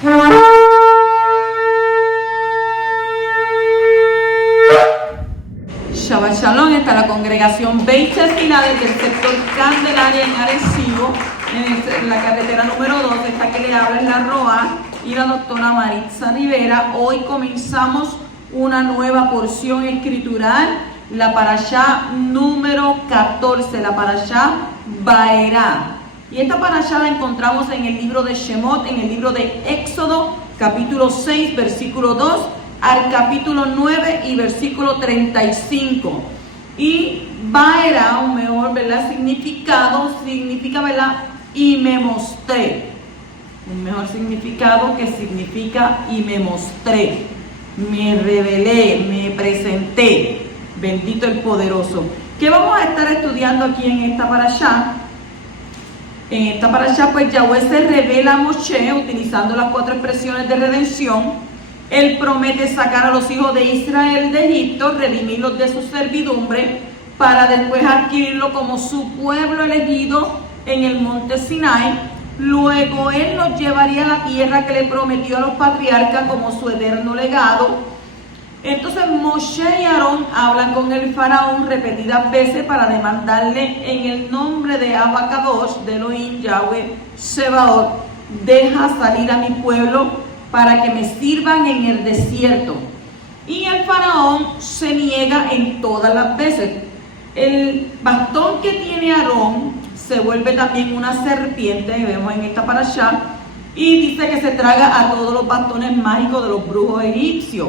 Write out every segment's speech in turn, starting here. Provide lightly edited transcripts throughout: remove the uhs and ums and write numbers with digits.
Shabbat Shalom, está la congregación Beit Tefilá del sector Candelaria en Arecibo, en la carretera número 2. Esta que le habla es la Roa y la doctora Maritza Rivera. Hoy comenzamos una nueva porción escritural, la parashá número 14, la parashá Vaerá. Y esta parashá la encontramos en el libro de Shemot, en el libro de Éxodo, capítulo 6, versículo 2, al capítulo 9 y versículo 35. Y Vaerá, un mejor, ¿verdad?, significa, ¿verdad?, y me mostré. Un mejor significado que significa y me mostré, me revelé, me presenté. Bendito el poderoso. ¿Qué vamos a estar estudiando aquí en esta parashá? En esta parashá, pues Yahweh se revela a Moshe utilizando las 4 expresiones de redención. Él promete sacar a los hijos de Israel de Egipto, redimirlos de su servidumbre, para después adquirirlo como su pueblo elegido en el monte Sinai. Luego Él los llevaría a la tierra que le prometió a los patriarcas como su eterno legado. Entonces Moshe y Aarón hablan con el faraón repetidas veces para demandarle en el nombre de Abacadosh, de Elohim, Yahweh, Sebaot, deja salir a mi pueblo para que me sirvan en el desierto. Y el faraón se niega en todas las veces. El bastón que tiene Aarón se vuelve también una serpiente, que vemos en esta parashá, y dice que se traga a todos los bastones mágicos de los brujos egipcios.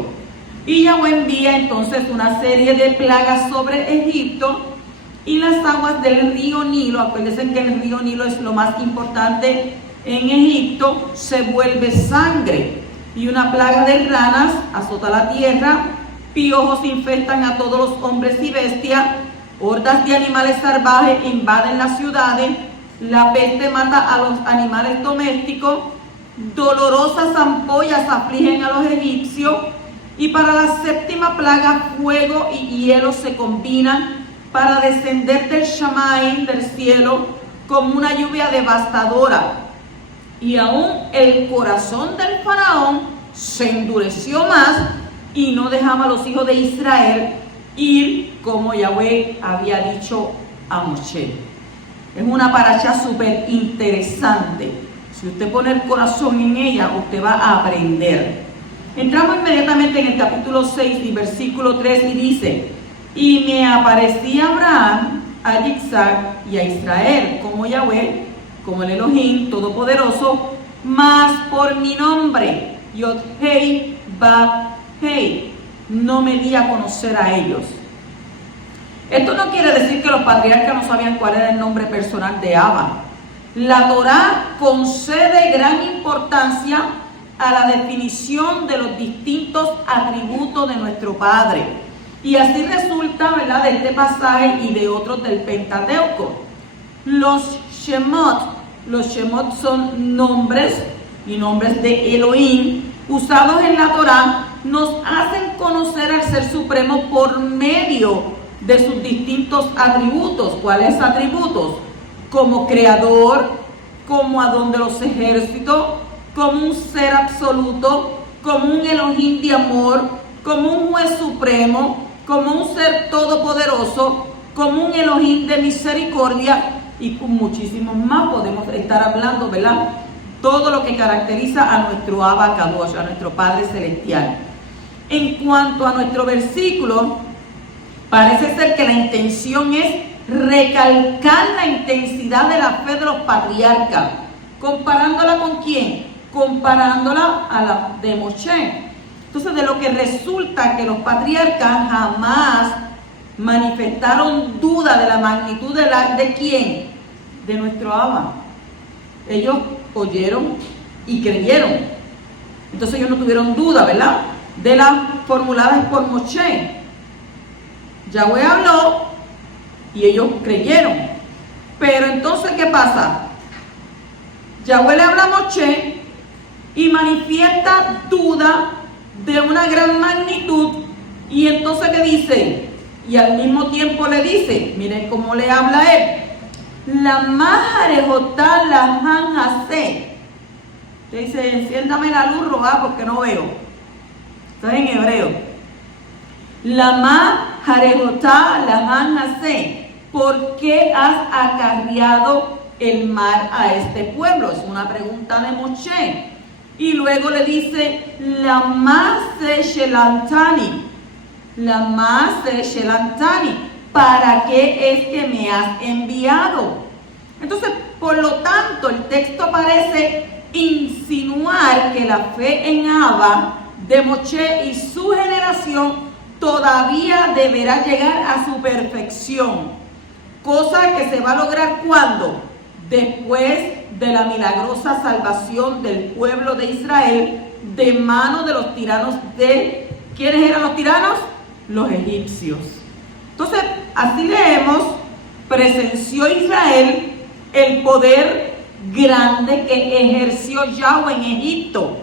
Y Yahweh envía entonces una serie de plagas sobre Egipto, y las aguas del río Nilo, acuérdense que el río Nilo es lo más importante en Egipto, se vuelve sangre. Y una plaga de ranas azota la tierra, piojos infestan a todos los hombres y bestias, hordas de animales salvajes invaden las ciudades, la peste mata a los animales domésticos, dolorosas ampollas afligen a los egipcios. Y para la 7ª plaga, fuego y hielo se combinan para descender del Shamaim, del cielo, como una lluvia devastadora. Y aún el corazón del faraón se endureció más y no dejaba a los hijos de Israel ir como Yahweh había dicho a Moshe. Es una parashá súper interesante. Si usted pone el corazón en ella, usted va a aprender. Entramos inmediatamente en el capítulo 6 y versículo 3 y dice: y me aparecía Abraham, a Isaac y a Israel como Yahweh, como el Elohim Todopoderoso, mas por mi nombre, Yod-Hei, Vav-Hei, no me di a conocer a ellos. Esto no quiere decir que los patriarcas no sabían cuál era el nombre personal de Abba. La Torá concede gran importancia a la definición de los distintos atributos de nuestro Padre. Y así resulta, ¿verdad?, de este pasaje y de otros del Pentateuco. Los Shemot son nombres y nombres de Elohim usados en la Torá, nos hacen conocer al Ser Supremo por medio de sus distintos atributos. ¿Cuáles atributos? Como creador, como Adón de los ejércitos, como un ser absoluto, como un Elohim de amor, como un juez supremo, como un ser todopoderoso, como un Elohim de misericordia, y con muchísimos más podemos estar hablando, ¿verdad? Todo lo que caracteriza a nuestro Abba Kadosh, a nuestro Padre Celestial. En cuanto a nuestro versículo, parece ser que la intención es recalcar la intensidad de la fe de los patriarcas. ¿Comparándola con quién? Comparándola a la de Moshe. Entonces, de lo que resulta que los patriarcas jamás manifestaron duda de la magnitud ¿de quién? De nuestro Abba. Ellos oyeron y creyeron. Entonces ellos no tuvieron duda, ¿verdad?, de las formuladas por Moshe. Yahweh habló y ellos creyeron. Pero entonces, ¿qué pasa? Yahweh le habla a Moshe y manifiesta duda de una gran magnitud. Y entonces, ¿qué dice? Y al mismo tiempo le dice, miren cómo le habla a él: la majarejotá la manjase. Usted dice, enciéndame la luz, Roa, porque no veo. Está en hebreo. Lama jarejotá lahan hase. ¿Por qué has acarreado el mar a este pueblo? Es una pregunta de Moshe. Y luego le dice, Lama se shelantani. Lama se shelantani. ¿Para qué es que me has enviado? Entonces, por lo tanto, el texto parece insinuar que la fe en Abba de Moshe y su generación todavía deberá llegar a su perfección, cosa que se va a lograr ¿cuándo? Después de la milagrosa salvación del pueblo de Israel de manos de los tiranos de... ¿Quiénes eran los tiranos? Los egipcios. Entonces, así leemos, presenció Israel el poder grande que ejerció Yahweh en Egipto.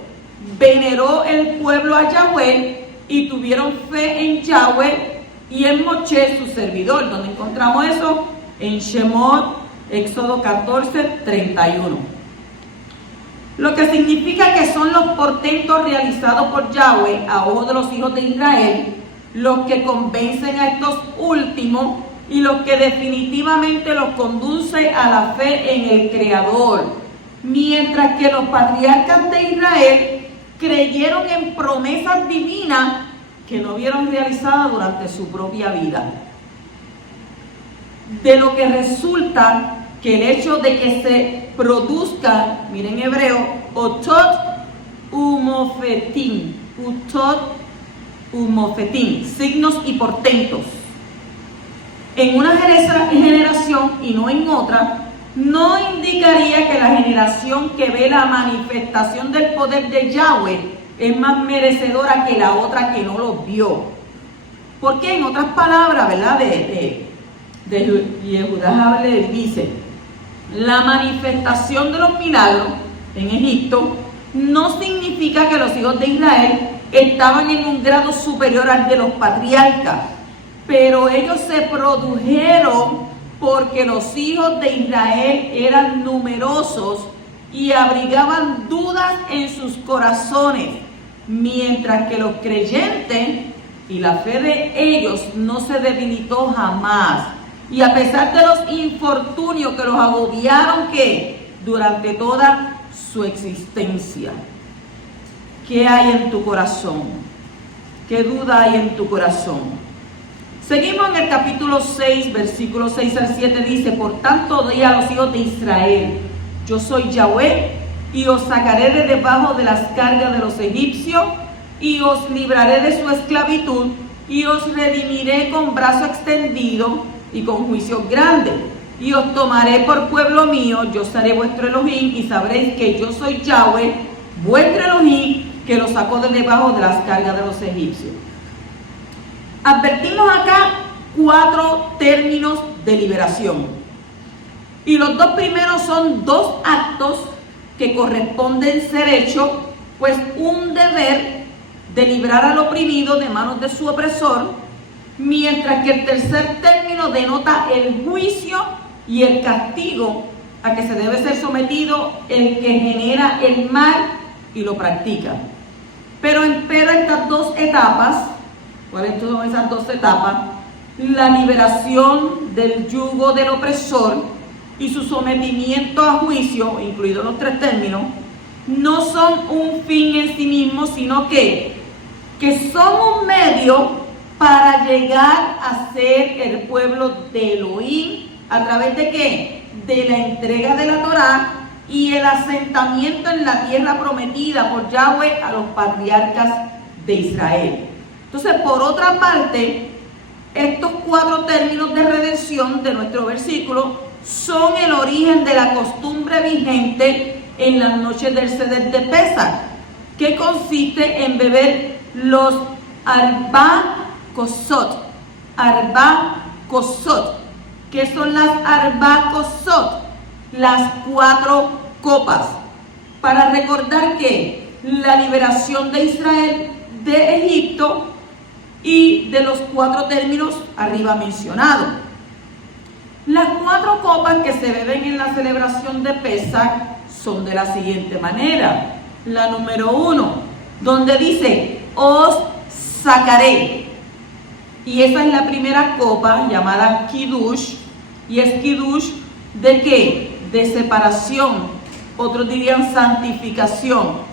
Veneró el pueblo a Yahweh y tuvieron fe en Yahweh y en Moshe su servidor. ¿Dónde encontramos eso? En Shemot, Éxodo 14, 31. Lo que significa que son los portentos realizados por Yahweh a ojos de los hijos de Israel los que convencen a estos últimos y los que definitivamente los conduce a la fe en el Creador. Mientras que los patriarcas de Israel creyeron en promesas divinas que no vieron realizadas durante su propia vida. De lo que resulta que el hecho de que se produzca, miren hebreo, otot umofetim, signos y portentos, en una generación y no en otra, no indicaría que la generación que ve la manifestación del poder de Yahweh es más merecedora que la otra que no lo vio. Porque en otras palabras, ¿verdad? De Yehudá le dice, la manifestación de los milagros en Egipto no significa que los hijos de Israel estaban en un grado superior al de los patriarcas, pero ellos se produjeron porque los hijos de Israel eran numerosos y abrigaban dudas en sus corazones, mientras que los creyentes y la fe de ellos no se debilitó jamás. Y a pesar de los infortunios que los agobiaron, ¿qué? Durante toda su existencia. ¿Qué hay en tu corazón? ¿Qué duda hay en tu corazón? Seguimos en el capítulo 6, versículos 6 al 7, dice, por tanto di a los hijos de Israel, yo soy Yahweh, y os sacaré de debajo de las cargas de los egipcios, y os libraré de su esclavitud, y os redimiré con brazo extendido, y con juicio grande, y os tomaré por pueblo mío, yo seré vuestro Elohim, y sabréis que yo soy Yahweh, vuestro Elohim, que los sacó de debajo de las cargas de los egipcios. Advertimos acá 4 términos de liberación. Y los 2 primeros son 2 actos que corresponden ser hechos, pues un deber de librar al oprimido de manos de su opresor, mientras que el tercer término denota el juicio y el castigo a que se debe ser sometido el que genera el mal y lo practica. Pero empero estas 2 etapas, ¿cuáles son esas 2 etapas? La liberación del yugo del opresor y su sometimiento a juicio, incluidos los 3 términos, no son un fin en sí mismos, sino que son un medio para llegar a ser el pueblo de Elohim, ¿a través de qué? De la entrega de la Torá y el asentamiento en la tierra prometida por Yahweh a los patriarcas de Israel. Entonces, por otra parte, estos 4 términos de redención de nuestro versículo son el origen de la costumbre vigente en las noches del Seder de Pesach, que consiste en beber los Arba Kosot. Arba Kosot. ¿Qué son las Arba Kosot? Las 4 copas. Para recordar que la liberación de Israel de Egipto y de los 4 términos arriba mencionados. Las 4 copas que se beben en la celebración de Pesach son de la siguiente manera. la número 1, donde dice, os sacaré. Y esa es la primera copa llamada Kiddush. ¿Y es Kiddush de qué? De separación. Otros dirían santificación.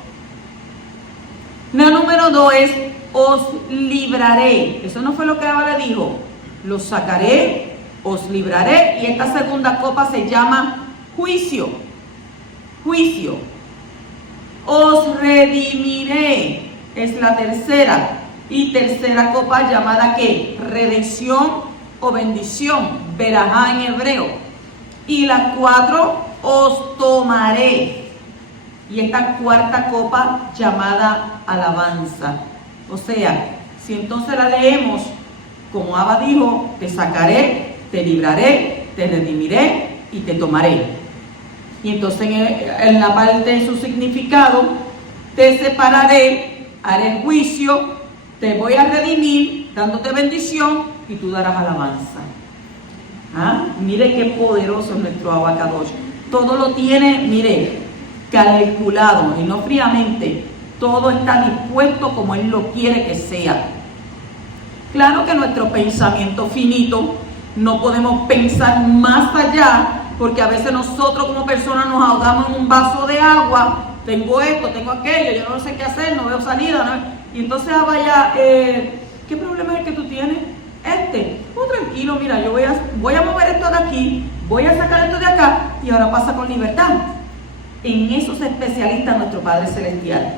La número 2 es, os libraré. Eso no fue lo que Abba le dijo. Los sacaré, os libraré. Y esta segunda copa se llama juicio. Juicio. Os redimiré. Es la tercera. Y tercera copa llamada ¿qué? Redención o bendición. Berajá en hebreo. Y la 4, os tomaré. Y esta cuarta copa llamada alabanza. O sea, si entonces la leemos como Abba dijo, te sacaré, te libraré, te redimiré y te tomaré. Y entonces en la parte de su significado, te separaré, haré juicio, te voy a redimir, dándote bendición y tú darás alabanza. ¿Ah? Mire qué poderoso es nuestro Abba Kadosh. Todo lo tiene, mire, calculado y no fríamente. Todo está dispuesto como Él lo quiere que sea. Claro que nuestro pensamiento finito no podemos pensar más allá, porque a veces nosotros como personas nos ahogamos en un vaso de agua. Tengo esto, tengo aquello, yo no sé qué hacer, no veo salida, ¿no? Y entonces vaya, ¿qué problema es el que tú tienes? Tranquilo, mira, yo voy a mover esto de aquí, voy a sacar esto de acá y ahora pasa con libertad. En eso se especializa nuestro Padre Celestial,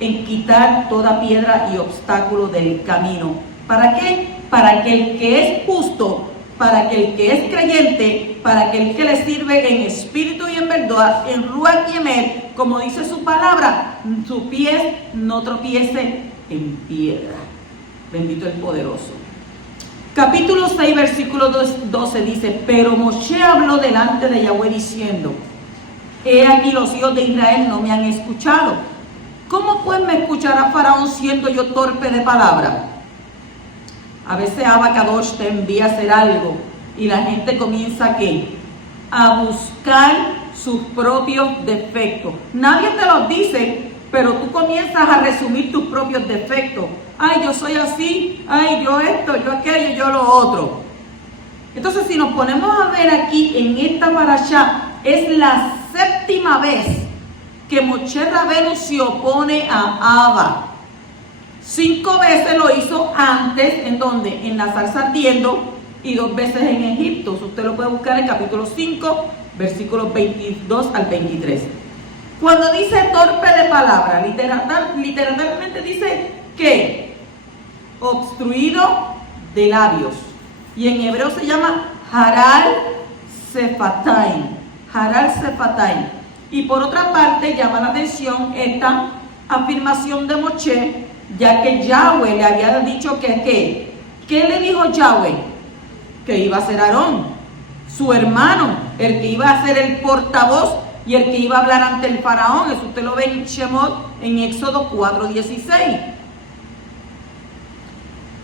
en quitar toda piedra y obstáculo del camino. ¿Para qué? Para que el que es justo, para que el que es creyente, para que el que le sirve en espíritu y en verdad, en Ruach y Emet, como dice su palabra, su pie no tropiece en piedra. Bendito el poderoso. Capítulo 6, versículo 12 dice, pero Moshe habló delante de Yahweh diciendo, he aquí los hijos de Israel no me han escuchado. ¿Cómo pues me escuchará Faraón siendo yo torpe de palabra? A veces Abba Kadosh te envía a hacer algo y la gente comienza ¿a qué? A buscar sus propios defectos. Nadie te los dice, pero tú comienzas a resumir tus propios defectos. Ay, yo soy así, ay, yo esto, yo aquello, yo lo otro. Entonces, si nos ponemos a ver aquí en esta parashá, es la 7ª vez que Moshe Rabenu se opone a Abba. 5 veces lo hizo antes, ¿en dónde? En la zarza ardiendo, y 2 veces en Egipto. Usted lo puede buscar en capítulo 5, versículos 22 al 23. Cuando dice torpe de palabra, literalmente dice que obstruido de labios. Y en hebreo se llama Haral Sefatayim. Haral Sefatayim. Y por otra parte llama la atención esta afirmación de Moshe, ya que Yahweh le había dicho que ¿qué le dijo Yahweh? Que iba a ser Aarón, su hermano, el que iba a ser el portavoz y el que iba a hablar ante el faraón. Eso usted lo ve en Shemot, en Éxodo 4:16.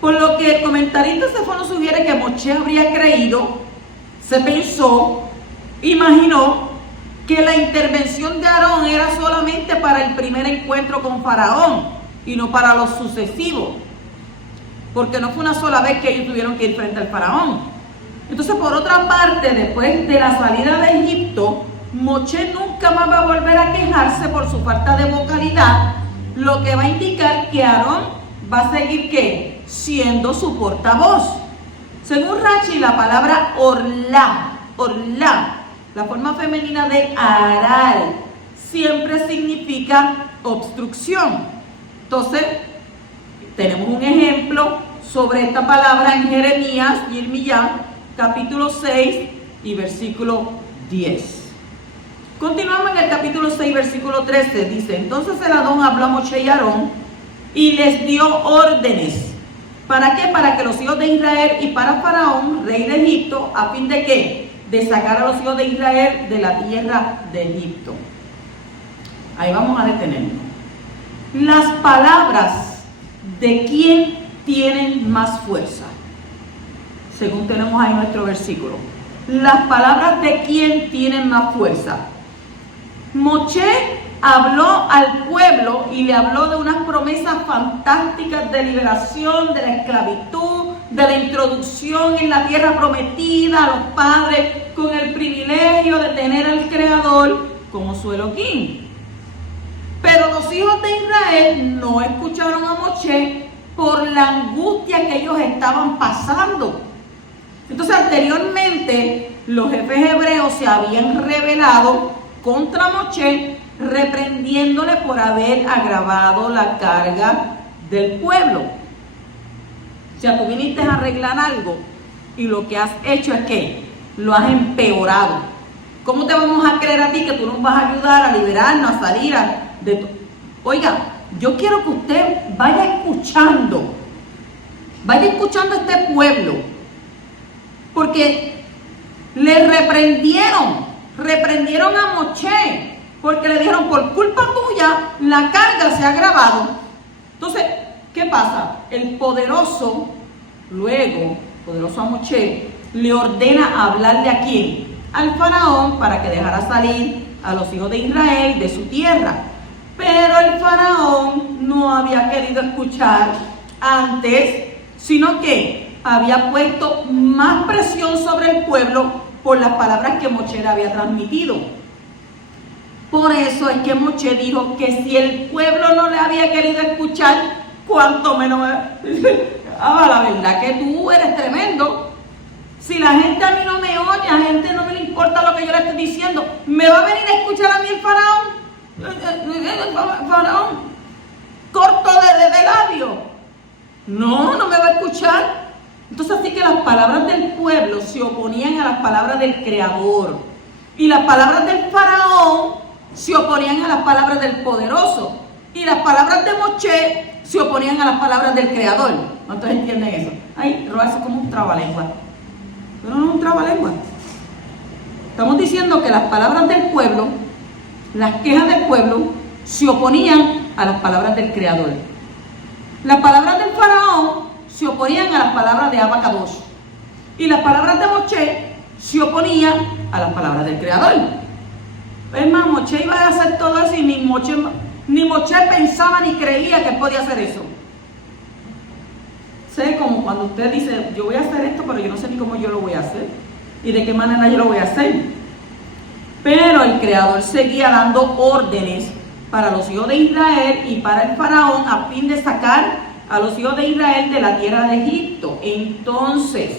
Por lo que el comentarista Sefo sugiere que Moshe habría creído, se pensó, imaginó que la intervención de Aarón era solamente para el primer encuentro con Faraón y no para los sucesivos, porque no fue una sola vez que ellos tuvieron que ir frente al Faraón. Entonces, por otra parte, después de la salida de Egipto, Moshe nunca más va a volver a quejarse por su falta de vocalidad, lo que va a indicar que Aarón va a seguir ¿qué? Siendo su portavoz. Según Rashi, la palabra orla, la forma femenina de aral, siempre significa obstrucción. Entonces, tenemos un ejemplo sobre esta palabra en Jeremías y Irmiyá, capítulo 6 y versículo 10. Continuamos en el capítulo 6, versículo 13. Dice, entonces el Adón habló a Moshe y Aarón y les dio órdenes. ¿Para qué? Para que los hijos de Israel y para Faraón, rey de Egipto, a fin de ¿qué? De sacar a los hijos de Israel de la tierra de Egipto. Ahí vamos a detenernos. Las palabras de quién tienen más fuerza, según tenemos ahí nuestro versículo. Las palabras de quién tienen más fuerza. Moshe habló al pueblo y le habló de unas promesas fantásticas de liberación de la esclavitud, de la introducción en la tierra prometida a los padres con el privilegio de tener al Creador como su Elohim. Pero los hijos de Israel no escucharon a Moshe por la angustia que ellos estaban pasando. Entonces, anteriormente, los jefes hebreos se habían rebelado contra Moshe, reprendiéndole por haber agravado la carga del pueblo. O sea, tú viniste a arreglar algo y lo que has hecho es que lo has empeorado. ¿Cómo te vamos a creer a ti que tú nos vas a ayudar a liberarnos, a salir de todo? Oiga, yo quiero que usted vaya escuchando a este pueblo, porque le reprendieron a Moshe, porque le dijeron, por culpa tuya, la carga se ha agravado. Entonces, ¿qué pasa? El poderoso a Moshe, le ordena hablarle a quién, al faraón, para que dejara salir a los hijos de Israel de su tierra. Pero el faraón no había querido escuchar antes, sino que había puesto más presión sobre el pueblo por las palabras que Moshe le había transmitido. Por eso es que Moshe dijo que si el pueblo no le había querido escuchar, cuánto menos. La verdad que tú eres tremendo. Si la gente a mí no me oye, a la gente no me le importa lo que yo le estoy diciendo, ¿me va a venir a escuchar a mí el faraón? Faraón corto de labio. No me va a escuchar. Entonces, así que las palabras del pueblo se oponían a las palabras del Creador, y las palabras del faraón se oponían a las palabras del poderoso, y las palabras de Moshe se oponían a las palabras del Creador. ¿Cuántos entienden eso? Ay, Roa, eso es como un trabalengua. Pero no es un trabalengua. Estamos diciendo que las palabras del pueblo, las quejas del pueblo, se oponían a las palabras del Creador. Las palabras del faraón se oponían a las palabras de Abacadosh, y las palabras de Moshe se oponían a las palabras del Creador. Es más, Moshe iba a hacer todo eso y ni Moshe pensaba ni creía que podía hacer eso. Sé como cuando usted dice, yo voy a hacer esto, pero yo no sé ni cómo yo lo voy a hacer y de qué manera yo lo voy a hacer. Pero el Creador seguía dando órdenes para los hijos de Israel y para el faraón a fin de sacar a los hijos de Israel de la tierra de Egipto. Entonces,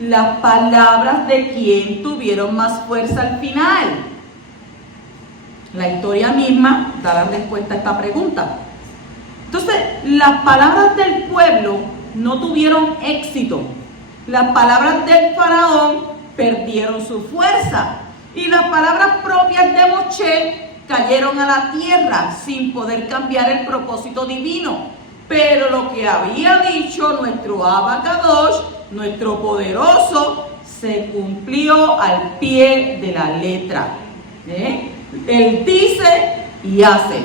las palabras de quién tuvieron más fuerza al final. La historia misma da la respuesta a esta pregunta. Entonces, las palabras del pueblo no tuvieron éxito. Las palabras del faraón perdieron su fuerza. Y las palabras propias de Moshe cayeron a la tierra sin poder cambiar el propósito divino. Pero lo que había dicho nuestro Abacadosh, nuestro poderoso, se cumplió al pie de la letra. Él dice y hace.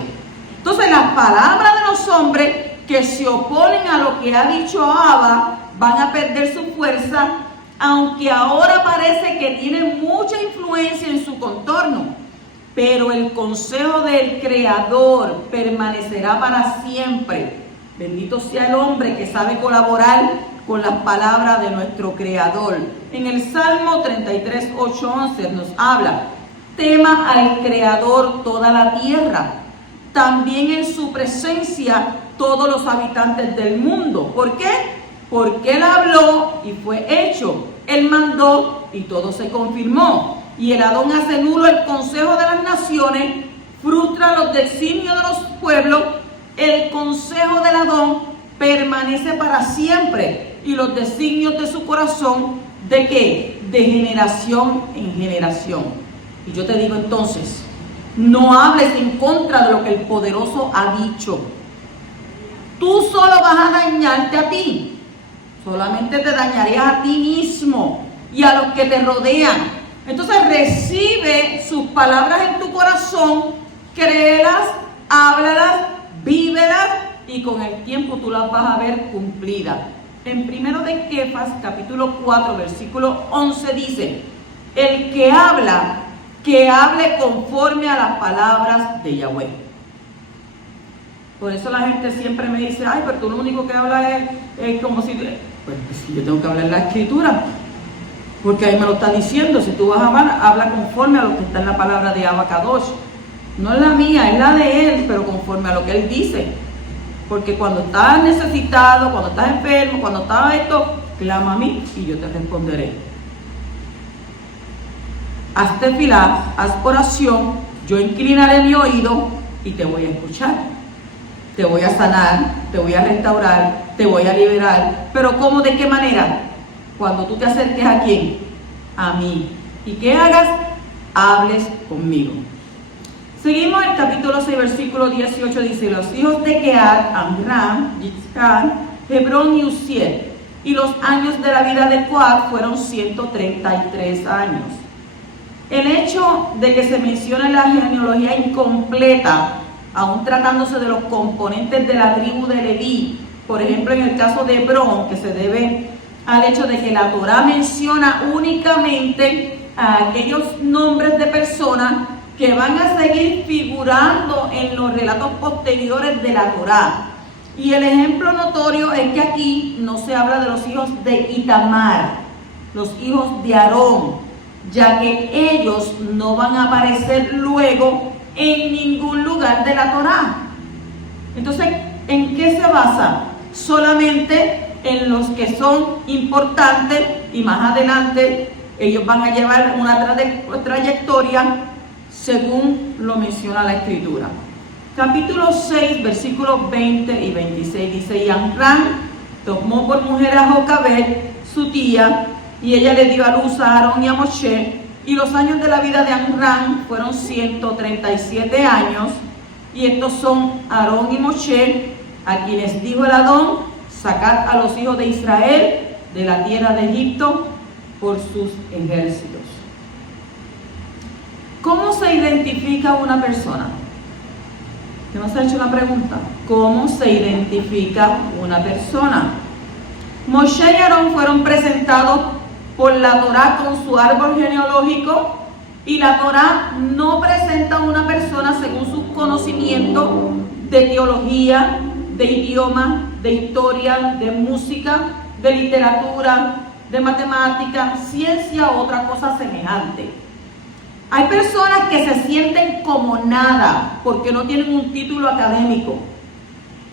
Entonces, las palabras de los hombres que se oponen a lo que ha dicho Abba van a perder su fuerza, aunque ahora parece que tienen mucha influencia en su contorno. Pero el consejo del Creador permanecerá para siempre. Bendito sea el hombre que sabe colaborar con las palabras de nuestro Creador. En el Salmo 33, 8, 11 nos habla: tema al Creador toda la tierra, también en su presencia todos los habitantes del mundo. ¿Por qué? Porque Él habló y fue hecho. Él mandó y todo se confirmó. Y el Adón hace nulo el consejo de las naciones, frustra los designios de los pueblos. El consejo del Adón permanece para siempre, y los designios de su corazón, ¿de qué? De generación en generación. Y yo te digo entonces, no hables en contra de lo que el poderoso ha dicho. Tú solo vas a dañarte a ti. Solamente te dañarías a ti mismo y a los que te rodean. Entonces recibe sus palabras en tu corazón, créelas, háblalas, vívelas, y con el tiempo tú las vas a ver cumplidas. En 1 de Kefas, capítulo 4, versículo 11 dice: el que habla, que hable conforme a las palabras de Yahweh. Por eso la gente siempre me dice, ay, pero tú lo único que hablas es como si... Pues si yo tengo que hablar la escritura, porque ahí me lo está diciendo. Si tú vas a hablar, habla conforme a lo que está en la palabra de Abacadosh. No es la mía, es la de él, pero conforme a lo que él dice. Porque cuando estás necesitado, cuando estás enfermo, cuando estás esto, clama a mí y yo te responderé. Haz tefilá, haz oración, yo inclinaré mi oído y te voy a escuchar. Te voy a sanar, te voy a restaurar, te voy a liberar. Pero ¿cómo? ¿De qué manera? Cuando tú te acerques a ¿quién? A mí. ¿Y qué hagas? Hables conmigo. Seguimos el capítulo 6, versículo 18, dice: los hijos de Kehat, Amram, Yitzhak, Hebrón y Uziel. Y los años de la vida de Coat fueron 133 años. El hecho de que se mencione la genealogía incompleta, aún tratándose de los componentes de la tribu de Leví, por ejemplo en el caso de Hebrón, que se debe al hecho de que la Torá menciona únicamente a aquellos nombres de personas que van a seguir figurando en los relatos posteriores de la Torá. Y el ejemplo notorio es que aquí no se habla de los hijos de Itamar, los hijos de Aarón, ya que ellos no van a aparecer luego en ningún lugar de la Torá. Entonces, ¿en qué se basa? Solamente en los que son importantes, y más adelante ellos van a llevar una trayectoria según lo menciona la Escritura. Capítulo 6, versículos 20 y 26 dice: y Amram tomó por mujer a Jocabed, su tía, y ella le dio a luz a Aarón y a Moshe. Y los años de la vida de Amram fueron 137 años. Y estos son Aarón y Moshe, a quienes dijo el Adón: sacad a los hijos de Israel de la tierra de Egipto por sus ejércitos. ¿Cómo se identifica una persona? ¿Qué nos ha hecho una pregunta? ¿Cómo se identifica una persona? Moshe y Aarón fueron presentados por la Torá con su árbol genealógico, y la Torá no presenta a una persona según sus conocimientos de teología, de idioma, de historia, de música, de literatura, de matemática, ciencia o otra cosa semejante. Hay personas que se sienten como nada porque no tienen un título académico,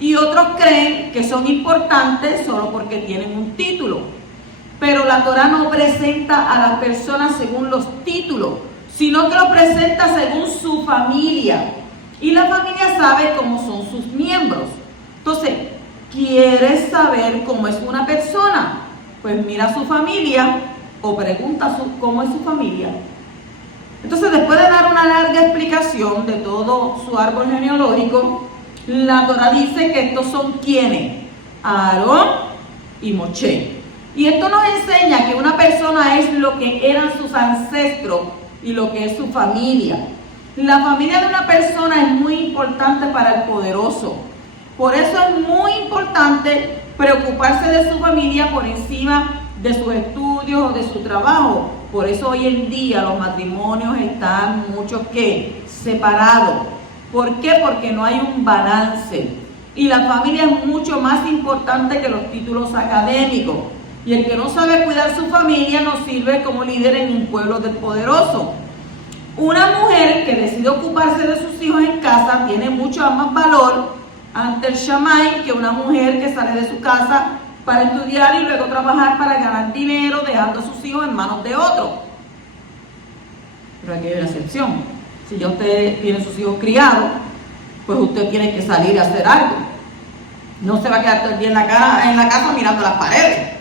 y otros creen que son importantes solo porque tienen un título. Pero la Torá no presenta a las personas según los títulos, sino que lo presenta según su familia. Y la familia sabe cómo son sus miembros. Entonces, ¿quieres saber cómo es una persona? Pues mira su familia o pregunta cómo es su familia. Entonces, después de dar una larga explicación de todo su árbol genealógico, la Torá dice que estos son ¿quiénes? Aarón y Moshe. Y esto nos enseña que una persona es lo que eran sus ancestros y lo que es su familia. La familia de una persona es muy importante para el poderoso. Por eso es muy importante preocuparse de su familia por encima de sus estudios o de su trabajo. Por eso hoy en día los matrimonios están muchos separados. ¿Por qué? Porque no hay un balance. Y la familia es mucho más importante que los títulos académicos. Y el que no sabe cuidar su familia no sirve como líder en un pueblo poderoso. Una mujer que decide ocuparse de sus hijos en casa tiene mucho más valor ante el Shammai que una mujer que sale de su casa para estudiar y luego trabajar para ganar dinero, dejando a sus hijos en manos de otros. Pero aquí hay una excepción. Si ya usted tiene sus hijos criados, pues usted tiene que salir a hacer algo. No se va a quedar todo el día en la casa mirando las paredes.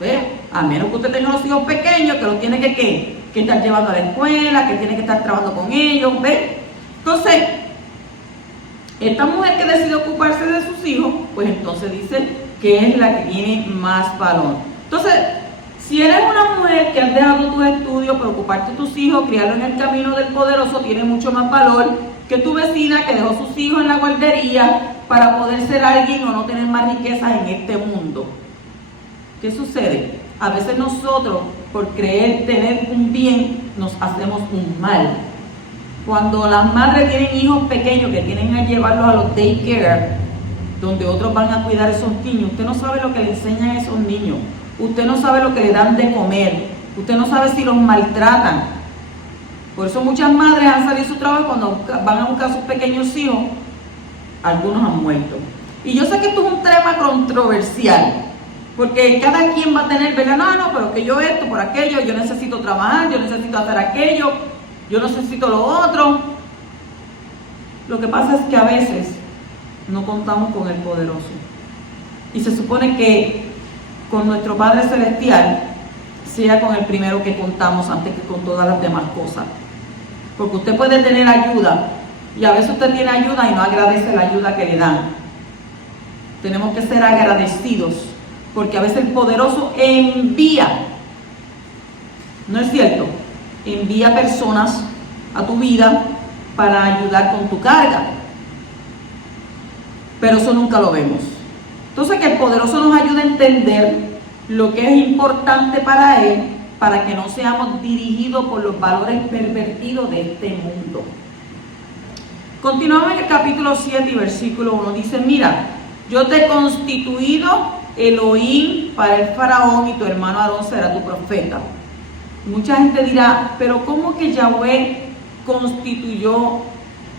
¿Ve? A menos que usted tenga los hijos pequeños, que los tiene que estar llevando a la escuela, que tiene que estar trabajando con ellos, ¿ve? Entonces, esta mujer que decide ocuparse de sus hijos, pues entonces dice que es la que tiene más valor. Entonces, si eres una mujer que has dejado tus estudios para ocuparte de tus hijos, criarlos en el camino del poderoso, tiene mucho más valor que tu vecina que dejó sus hijos en la guardería para poder ser alguien o no tener más riquezas en este mundo. ¿Qué sucede? a veces nosotros, por creer tener un bien, nos hacemos un mal. Cuando las madres tienen hijos pequeños que tienen que llevarlos a los daycare, donde otros van a cuidar a esos niños, usted no sabe lo que le enseñan a esos niños, usted no sabe lo que le dan de comer, usted no sabe si los maltratan. Por eso muchas madres han salido de su trabajo, cuando van a buscar a sus pequeños hijos, algunos han muerto. Y yo sé que esto es un tema controversial, porque cada quien va a tener, ¿verdad? No, pero que yo esto, por aquello, yo necesito trabajar, yo necesito hacer aquello, yo necesito lo otro. Lo que pasa es que a veces no contamos con el poderoso. Y se supone que con nuestro Padre Celestial sea con el primero que contamos antes que con todas las demás cosas. Porque usted puede tener ayuda y a veces usted tiene ayuda y no agradece la ayuda que le dan. Tenemos que ser agradecidos porque a veces el poderoso envía, ¿no es cierto? Envía personas a tu vida para ayudar con tu carga. Pero eso nunca lo vemos. Entonces que el poderoso nos ayude a entender lo que es importante para Él, para que no seamos dirigidos por los valores pervertidos de este mundo. Continuamos en el capítulo 7 y versículo 1. Dice, mira, yo te he constituido Elohim para el faraón y tu hermano Aarón será tu profeta. Mucha gente dirá, pero ¿cómo que Yahweh constituyó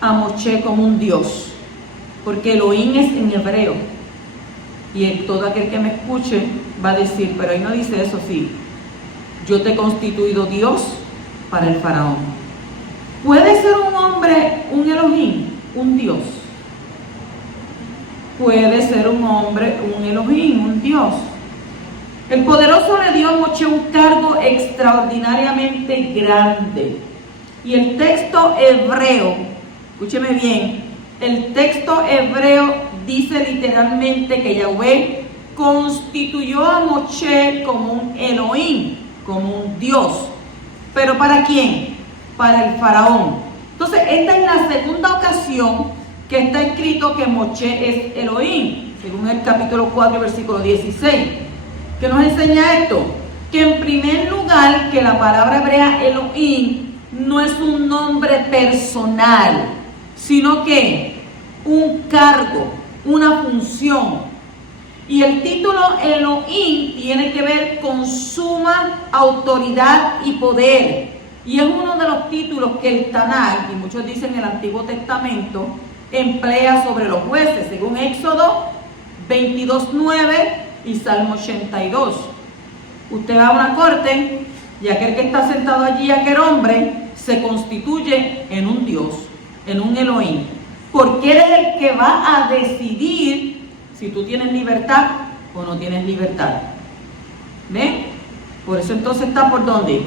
a Moshe como un Dios? Porque Elohim es en hebreo. Y todo aquel que me escuche va a decir, pero ahí no dice eso, sí. Yo te he constituido Dios para el faraón. ¿Puede ser un hombre un Elohim, un Dios? Puede ser un hombre un Elohim, un Dios. El poderoso le dio a Moshe un cargo extraordinariamente grande. Y el texto hebreo, escúcheme bien, el texto hebreo dice literalmente que Yahweh constituyó a Moshe como un Elohim, como un Dios. ¿Pero para quién? Para el faraón. Entonces, esta es la segunda ocasión que está escrito que Moshe es Elohim, según el capítulo 4, versículo 16. ¿Qué nos enseña esto? Que en primer lugar, que la palabra hebrea Elohim no es un nombre personal, sino que un cargo, una función. Y el título Elohim tiene que ver con suma autoridad y poder. Y es uno de los títulos que el Tanaj, y muchos dicen el Antiguo Testamento, emplea sobre los jueces, según Éxodo 22:9 y Salmo 82. Usted va a una corte y aquel que está sentado allí, aquel hombre, se constituye en un Dios, en un Elohim, porque él es el que va a decidir si tú tienes libertad o no tienes libertad. ¿Ven? Por eso entonces está por ¿dónde?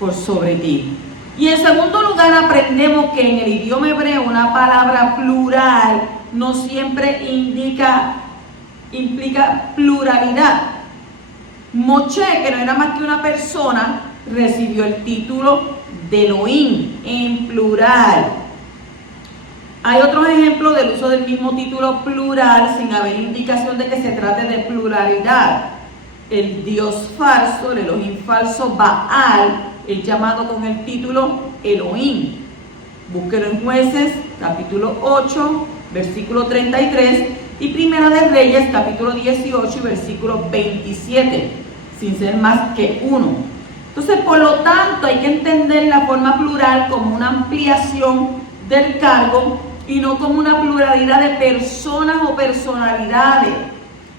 Por sobre ti. Y en segundo lugar aprendemos que en el idioma hebreo una palabra plural no siempre implica pluralidad. Moshe, que no era más que una persona, recibió el título de Elohim en plural. Hay otros ejemplos del uso del mismo título plural sin haber indicación de que se trate de pluralidad. El dios falso, el Elohim falso, Baal, es llamado con el título Elohim. Búsquelo en Jueces, capítulo 8, versículo 33, y Primera de Reyes, capítulo 18, y versículo 27, sin ser más que uno. Entonces, por lo tanto, hay que entender la forma plural como una ampliación del cargo y no como una pluralidad de personas o personalidades.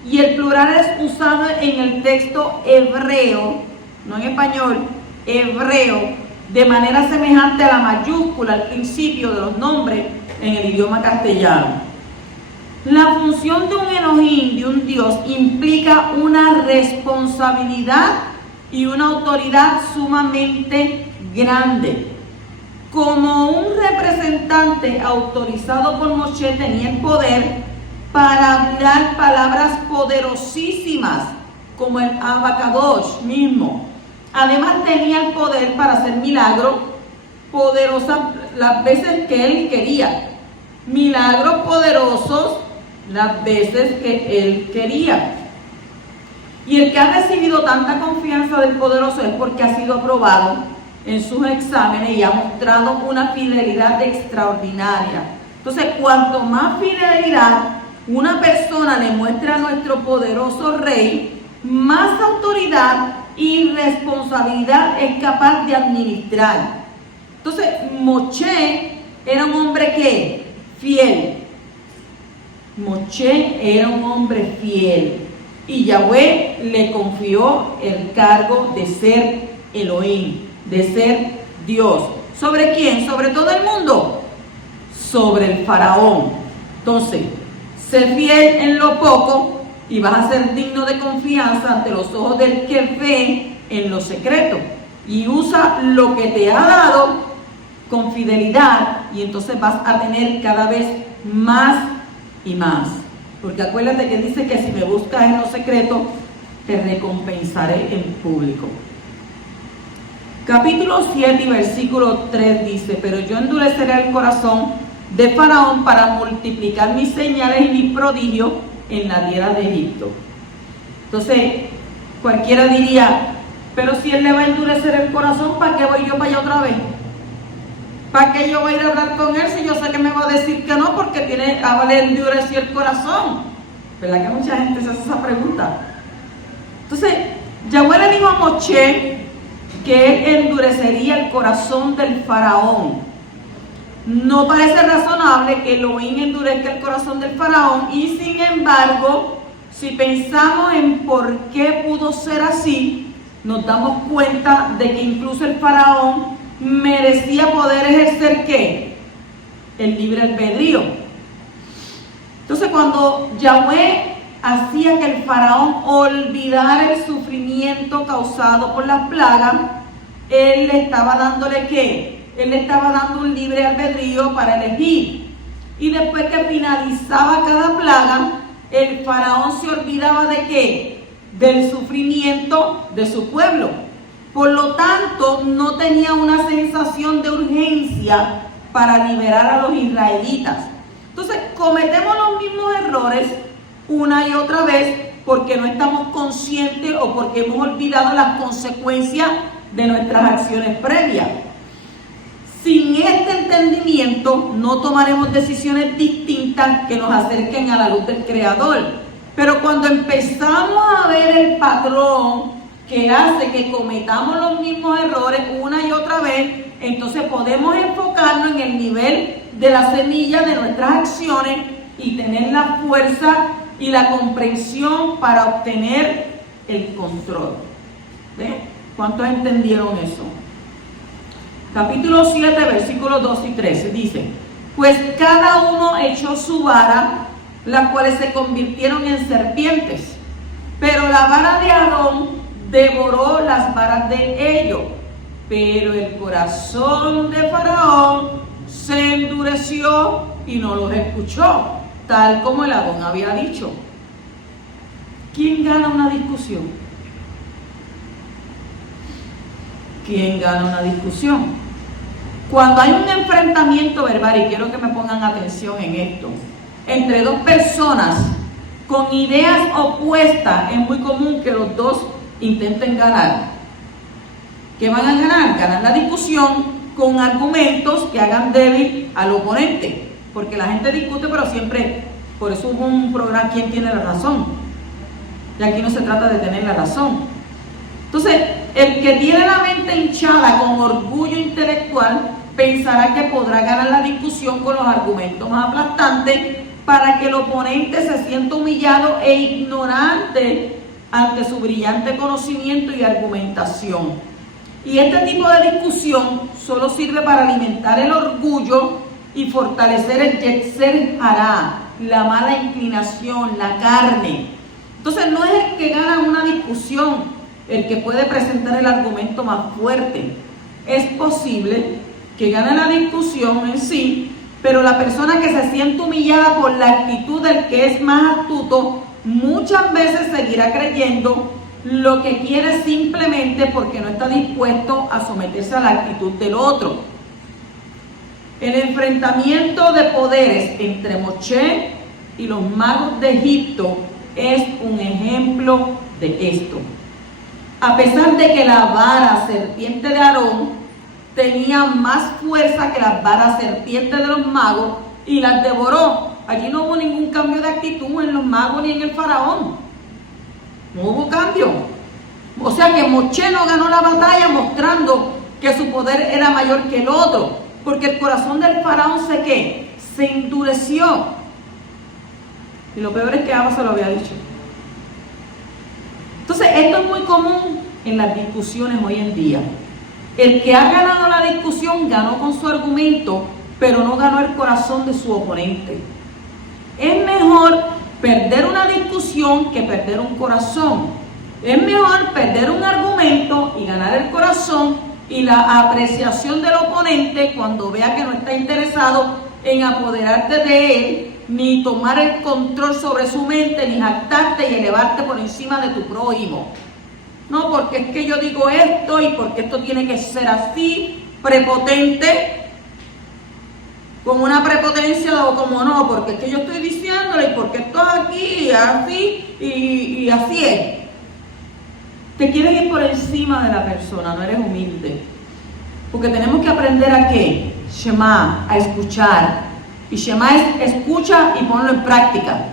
Y el plural es usado en el texto hebreo, no en español, hebreo, de manera semejante a la mayúscula al principio de los nombres en el idioma castellano. La función de un Elohim, de un Dios, implica una responsabilidad y una autoridad sumamente grande. Como un representante autorizado por Moshe tenía el poder para hablar palabras poderosísimas, como el Abacadosh mismo. Además tenía el poder para hacer milagros poderosos las veces que él quería. Milagros poderosos las veces que él quería. Y el que ha recibido tanta confianza del Poderoso es porque ha sido aprobado en sus exámenes y ha mostrado una fidelidad extraordinaria. Entonces, cuanto más fidelidad una persona le muestra a nuestro poderoso Rey, más autoridad y responsabilidad es capaz de administrar. Entonces, Moshe era un hombre que fiel. Moshe era un hombre fiel. Y Yahweh le confió el cargo de ser Elohim, de ser Dios. ¿Sobre quién? ¿Sobre todo el mundo? Sobre el faraón. Entonces, sé fiel en lo poco y vas a ser digno de confianza ante los ojos del que ve en lo secreto. Y usa lo que te ha dado con fidelidad y entonces vas a tener cada vez más y más. Porque acuérdate que dice que si me buscas en lo secreto, te recompensaré en público. Capítulo 7 y versículo 3 dice: pero yo endureceré el corazón de Faraón para multiplicar mis señales y mis prodigios en la tierra de Egipto. Entonces, cualquiera diría: pero si él le va a endurecer el corazón, ¿para qué voy yo para allá otra vez? ¿Para qué yo voy a ir a hablar con él si yo sé que me va a decir que no porque tiene a valer endurecer el corazón? ¿Verdad que mucha gente se hace esa pregunta? Entonces, Yahweh le dijo a Moshe que él endurecería el corazón del faraón. No parece razonable que Elohim endurezca el corazón del faraón, y sin embargo, si pensamos en por qué pudo ser así, nos damos cuenta de que incluso el faraón merecía poder ejercer ¿qué? El libre albedrío. Entonces, cuando Yahweh hacía que el faraón olvidara el sufrimiento causado por las plagas, él le estaba dándole ¿qué? Él le estaba dando un libre albedrío para elegir. Y después que finalizaba cada plaga, el faraón se olvidaba de ¿qué? Del sufrimiento de su pueblo. Por lo tanto, no tenía una sensación de urgencia para liberar a los israelitas. Entonces, cometemos los mismos errores una y otra vez porque no estamos conscientes o porque hemos olvidado las consecuencias de nuestras acciones previas. Sin este entendimiento, no tomaremos decisiones distintas que nos acerquen a la luz del Creador. Pero cuando empezamos a ver el patrón que hace que cometamos los mismos errores una y otra vez, entonces podemos enfocarnos en el nivel de la semilla de nuestras acciones y tener la fuerza y la comprensión para obtener el control. ¿Ven? ¿Cuántos entendieron eso? Capítulo 7, versículos 2 y 13 dice: pues cada uno echó su vara, las cuales se convirtieron en serpientes, pero la vara de Aarón devoró las varas de ellos, pero el corazón de Faraón se endureció y no los escuchó, tal como el Adón había dicho. ¿Quién gana una discusión? ¿Quién gana una discusión? Cuando hay un enfrentamiento verbal, y quiero que me pongan atención en esto, entre dos personas con ideas opuestas, es muy común que los dos intenten ganar. ¿Qué van a ganar? Ganan la discusión con argumentos que hagan débil al oponente, porque la gente discute, pero siempre, por eso hubo un programa ¿Quién tiene la razón? Y aquí no se trata de tener la razón. Entonces, el que tiene la mente hinchada con orgullo intelectual pensará que podrá ganar la discusión con los argumentos más aplastantes para que el oponente se sienta humillado e ignorante ante su brillante conocimiento y argumentación. Y este tipo de discusión solo sirve para alimentar el orgullo y fortalecer el yetzer hará, la mala inclinación, la carne. Entonces no es el que gana una discusión el que puede presentar el argumento más fuerte. Es posible que gane la discusión en sí, pero la persona que se siente humillada por la actitud del que es más astuto muchas veces seguirá creyendo lo que quiere simplemente porque no está dispuesto a someterse a la actitud del otro. El enfrentamiento de poderes entre Moshe y los magos de Egipto es un ejemplo de esto. A pesar de que la vara serpiente de Aarón tenía más fuerza que las varas serpientes de los magos y las devoró. Allí no hubo ningún cambio de actitud en los magos ni en el faraón. No hubo cambio. O sea que Moshe no ganó la batalla mostrando que su poder era mayor que el otro, porque el corazón del faraón se endureció. Y lo peor es que Abba se lo había dicho. Entonces, esto es muy común en las discusiones hoy en día. El que ha ganado la discusión ganó con su argumento, pero no ganó el corazón de su oponente. Es mejor perder una discusión que perder un corazón. Es mejor perder un argumento y ganar el corazón y la apreciación del oponente cuando vea que no está interesado en apoderarte de él, ni tomar el control sobre su mente, ni jactarte y elevarte por encima de tu prójimo. No, porque es que yo digo esto y porque esto tiene que ser así, prepotente, con una prepotencia o como no, porque es que yo estoy diciéndole y porque esto es aquí, así y así es. Te quieres ir por encima de la persona, no eres humilde. Porque tenemos que aprender a ¿qué? Shema, a escuchar. Y Shema es escucha y ponlo en práctica.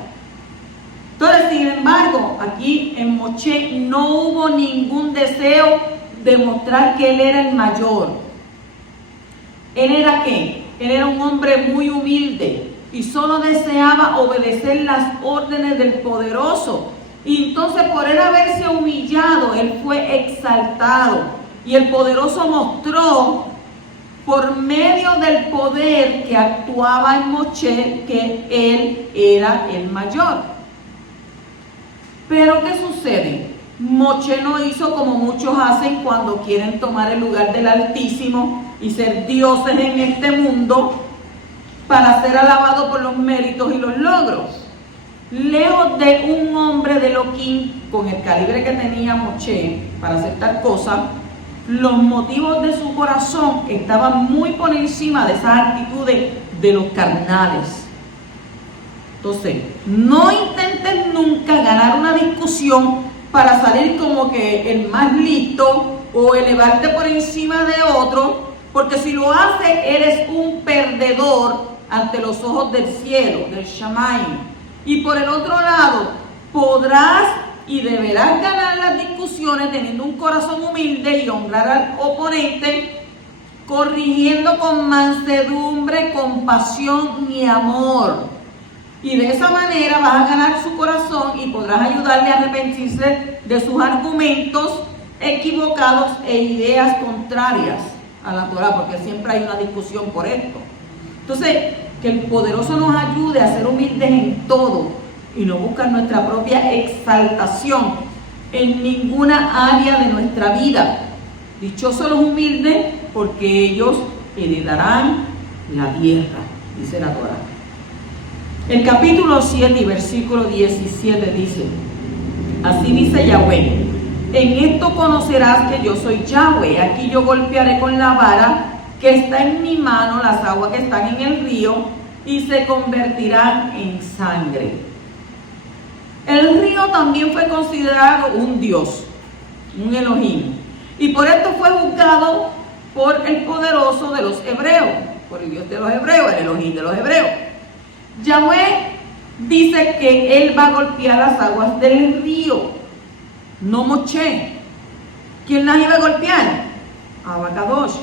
Entonces, sin embargo, aquí en Moshe no hubo ningún deseo de mostrar que él era el mayor. ¿Él era qué? Él era un hombre muy humilde y solo deseaba obedecer las órdenes del poderoso. Y entonces, por él haberse humillado, él fue exaltado. Y el poderoso mostró por medio del poder que actuaba en Moshe que él era el mayor. Pero ¿qué sucede? Moshe no hizo como muchos hacen cuando quieren tomar el lugar del Altísimo y ser dioses en este mundo para ser alabados por los méritos y los logros. Lejos de un hombre de Elohim con el calibre que tenía Moshe para hacer tal cosa, los motivos de su corazón estaban muy por encima de esas actitudes de los carnales. Entonces, no intentes nunca ganar una discusión para salir como que el más listo o elevarte por encima de otro, porque si lo haces, eres un perdedor ante los ojos del cielo, del Shamayim. Y por el otro lado, podrás y deberás ganar las discusiones teniendo un corazón humilde y honrar al oponente, corrigiendo con mansedumbre, compasión y amor. Y de esa manera vas a ganar su corazón y podrás ayudarle a arrepentirse de sus argumentos equivocados e ideas contrarias a la Torah, porque siempre hay una discusión por esto. Entonces, que el poderoso nos ayude a ser humildes en todo y no buscar nuestra propia exaltación en ninguna área de nuestra vida. Dichosos los humildes, porque ellos heredarán la tierra, dice la Torah. El capítulo 7 y versículo 17 dice: así dice Yahweh, en esto conocerás que yo soy Yahweh, aquí yo golpearé con la vara que está en mi mano las aguas que están en el río y se convertirán en sangre. El río también fue considerado un dios, un Elohim, y por esto fue juzgado por el poderoso de los hebreos, por el Dios de los hebreos, el Elohim de los hebreos. Yahweh dice que él va a golpear las aguas del río, no Moshe. ¿Quién las iba a golpear? Abacadosh.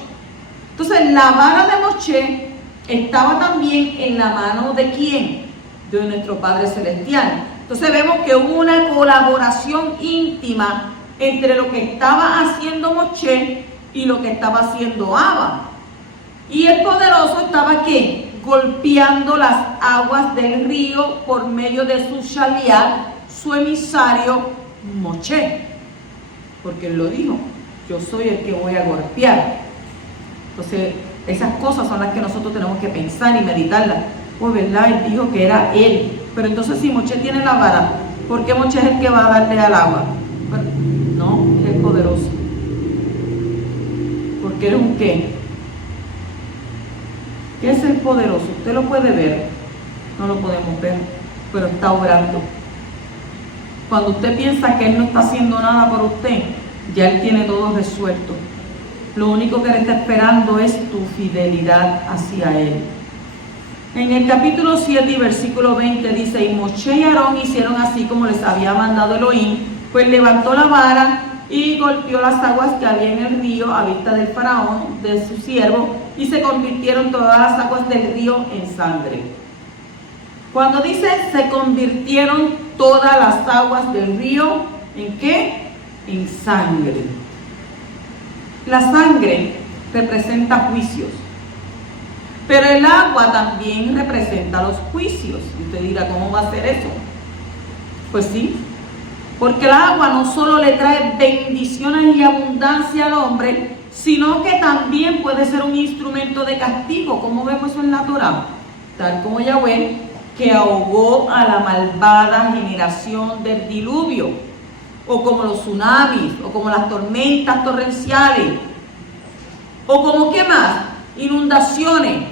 Entonces la vara de Moshe estaba también en la mano de ¿quién? De nuestro Padre Celestial. Entonces vemos que hubo una colaboración íntima entre lo que estaba haciendo Moshe y lo que estaba haciendo Abba. Y el poderoso estaba ¿qué? Golpeando las aguas del río por medio de su shaliach, su emisario Moshe. Porque él lo dijo, yo soy el que voy a golpear. Entonces, esas cosas son las que nosotros tenemos que pensar y meditarlas. Pues, ¿verdad? Él dijo que era él. Pero entonces, si Moshe tiene la vara, ¿por qué Moshe es el que va a darle al agua? Bueno, no, es el poderoso. Porque él es un qué. ¿Qué es el poderoso? Usted lo puede ver. No lo podemos ver, pero está obrando. Cuando usted piensa que Él no está haciendo nada por usted, ya Él tiene todo resuelto. Lo único que Él está esperando es tu fidelidad hacia Él. En el capítulo 7 y versículo 20 dice: y Moshe y Aarón hicieron así como les había mandado Elohim, pues levantó la vara y golpeó las aguas que había en el río a vista del faraón, de su siervo, y se convirtieron todas las aguas del río en sangre. Cuando dice se convirtieron todas las aguas del río, ¿en qué? En sangre. La sangre representa juicios, pero el agua también representa los juicios. Y usted dirá, ¿cómo va a ser eso? Pues sí, porque el agua no solo le trae bendiciones y abundancia al hombre, sino que también puede ser un instrumento de castigo, como vemos en la Torá, tal como Yahweh, que ahogó a la malvada generación del diluvio, o como los tsunamis, o como las tormentas torrenciales, o como, ¿qué más? Inundaciones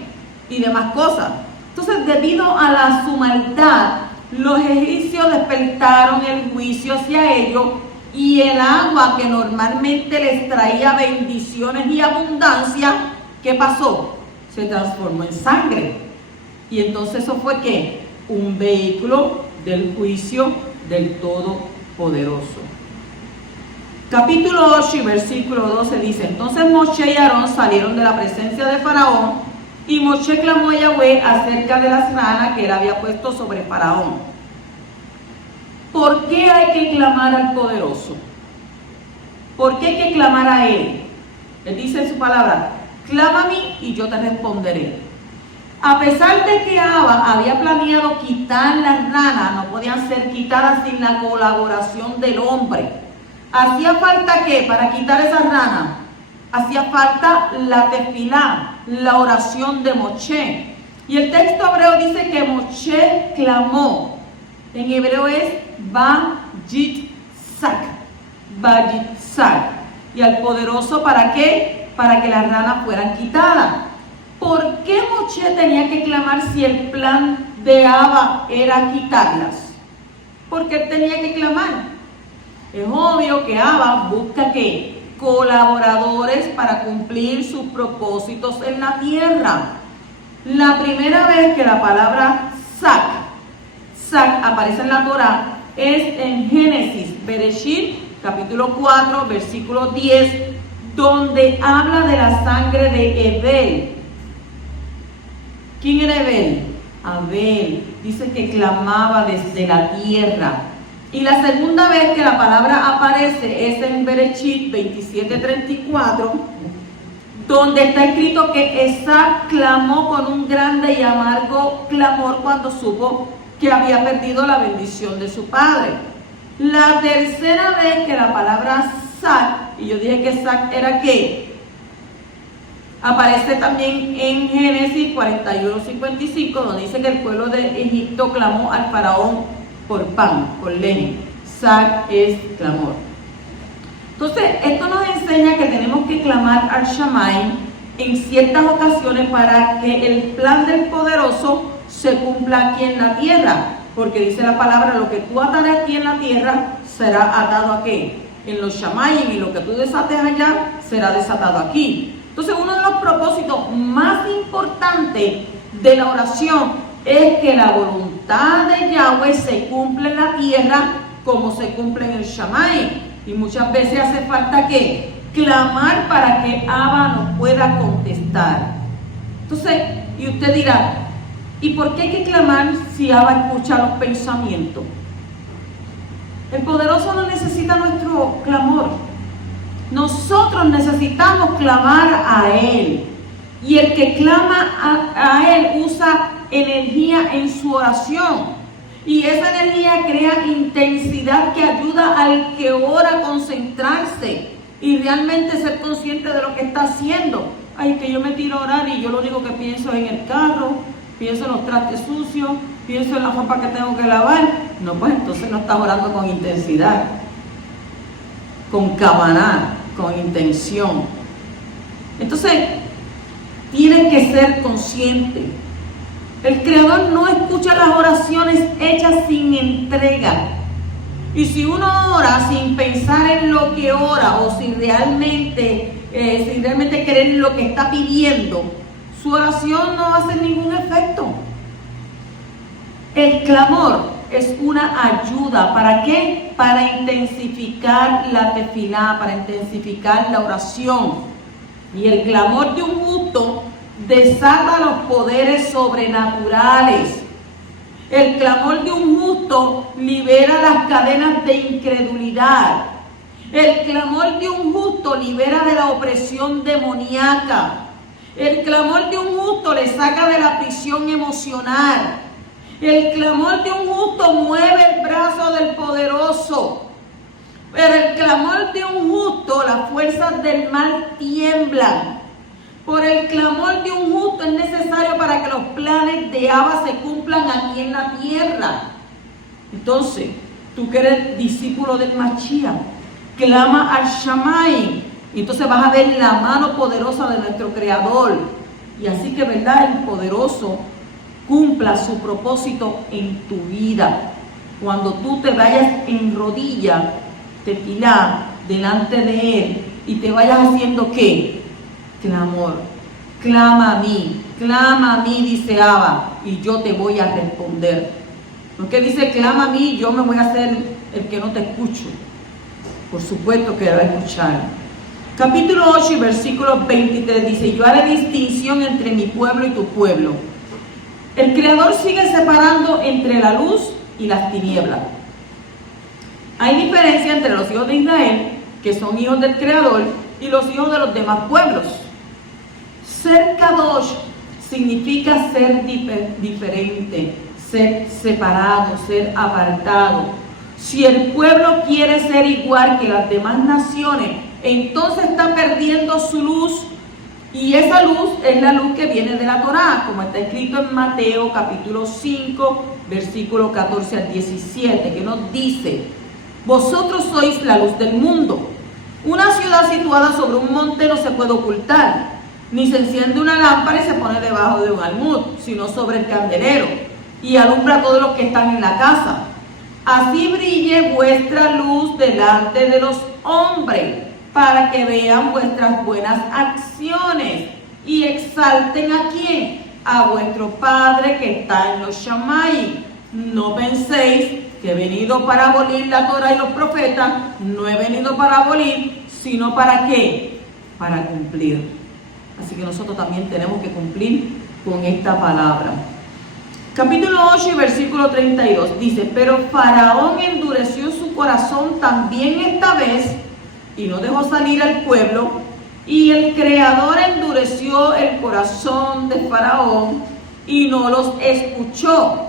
y demás cosas. Entonces, debido a su maldad, los egipcios despertaron el juicio hacia ellos, y el agua que normalmente les traía bendiciones y abundancia, ¿qué pasó? Se transformó en sangre. Y entonces eso fue ¿qué? Un vehículo del juicio del Todopoderoso. Capítulo 8 y versículo 12 dice: entonces Moshe y Aarón salieron de la presencia de Faraón, y Moshe clamó a Yahweh acerca de las ranas que él había puesto sobre Faraón. ¿Por qué hay que clamar al Poderoso? ¿Por qué hay que clamar a Él? Él dice en su palabra: clama a mí y yo te responderé. A pesar de que Abba había planeado quitar las ranas, no podían ser quitadas sin la colaboración del hombre. ¿Hacía falta qué para quitar esas ranas? Hacía falta la tefilá, la oración de Moshe. Y el texto hebreo dice que Moshe clamó. En hebreo es Vayitsak. Vayitsak. Y al Poderoso, ¿para qué? Para que las ranas fueran quitadas. ¿Por qué Moshe tenía que clamar si el plan de Abba era quitarlas? Porque él tenía que clamar. Es obvio que Abba busca ¿qué? Colaboradores para cumplir sus propósitos en la tierra. La primera vez que la palabra Sak aparece en la Torá es en Génesis, Bereshit, capítulo 4, versículo 10, donde habla de la sangre de Abel. ¿Quién era Abel? Abel. Dice que clamaba desde la tierra. Y la segunda vez que la palabra aparece es en Bereshit 27:34, donde está escrito que Isaac clamó con un grande y amargo clamor cuando supo que había perdido la bendición de su padre. La tercera vez que la palabra Sak, y yo dije que Sak era ¿qué? Aparece también en Génesis 41:55, donde dice que el pueblo de Egipto clamó al faraón por pan, por leña. Sak es clamor. Entonces, esto nos enseña que tenemos que clamar al Shammai en ciertas ocasiones para que el plan del Poderoso se cumpla aquí en la tierra. Porque dice la palabra: lo que tú atarás aquí en la tierra será atado aquí, en los Shammai, y lo que tú desates allá será desatado aquí. Entonces, uno de los propósitos más importantes de la oración es que la voluntad de Yahweh se cumple en la tierra como se cumple en el Shammai. Y muchas veces hace falta que clamar para que Abba nos pueda contestar. Entonces, y usted dirá, ¿y por qué hay que clamar si Abba escucha los pensamientos? El Poderoso no necesita nuestro clamor. Nosotros necesitamos clamar a Él. Y el que clama a Él usa energía en su oración. Y esa energía crea intensidad que ayuda al que ora a concentrarse y realmente ser consciente de lo que está haciendo. Ay, que yo me tiro a orar y yo lo único que pienso es en el carro, pienso en los trastes sucios, pienso en la ropa que tengo que lavar. No, pues entonces no estás orando con intensidad, con kavaná, con intención. Entonces, tienes que ser consciente. El Creador no escucha las oraciones hechas sin entrega. Y si uno ora sin pensar en lo que ora o sin realmente creer en lo que está pidiendo, su oración no va a hacer ningún efecto. El clamor es una ayuda. ¿Para qué? Para intensificar la tefilá, para intensificar la oración. Y el clamor de un justo desata los poderes sobrenaturales. El clamor de un justo libera las cadenas de incredulidad. El clamor de un justo libera de la opresión demoníaca. El clamor de un justo le saca de la prisión emocional. El clamor de un justo mueve el brazo del poderoso. Pero el clamor de un justo, las fuerzas del mal tiemblan. Por el clamor de un justo es necesario para que los planes de Abba se cumplan aquí en la tierra. Entonces, tú que eres discípulo del Mashiach, clama al Shammai. Y entonces vas a ver la mano poderosa de nuestro Creador. Y así que, ¿verdad? El poderoso cumpla su propósito en tu vida. Cuando tú te vayas en rodillas, tefilá, delante de Él, y te vayas haciendo ¿qué? Clamor. Clama a mí, dice Abba, y yo te voy a responder. Porque dice, clama a mí, yo me voy a hacer el que no te escucho. Por supuesto que va a escuchar. Capítulo 8 y versículo 23 dice, yo haré distinción entre mi pueblo y tu pueblo. El Creador sigue separando entre la luz y las tinieblas. Hay diferencia entre los hijos de Israel, que son hijos del Creador, y los hijos de los demás pueblos. Ser Kadosh significa ser diferente, ser separado, ser apartado. Si el pueblo quiere ser igual que las demás naciones, entonces está perdiendo su luz. Y esa luz es la luz que viene de la Torá, como está escrito en Mateo capítulo 5, versículo 14 al 17, que nos dice, vosotros sois la luz del mundo. Una ciudad situada sobre un monte no se puede ocultar, ni se enciende una lámpara y se pone debajo de un almud, sino sobre el candelero, y alumbra a todos los que están en la casa. Así brille vuestra luz delante de los hombres, para que vean vuestras buenas acciones y exalten ¿a quién? A vuestro Padre que está en los Shammai. No penséis que he venido para abolir la Torá y los profetas. No he venido para abolir, sino ¿para qué? Para cumplir. Así que nosotros también tenemos que cumplir con esta palabra. Capítulo 8 y versículo 32 dice, pero Faraón endureció su corazón también esta vez, y no dejó salir al pueblo, y el Creador endureció el corazón de Faraón y no los escuchó,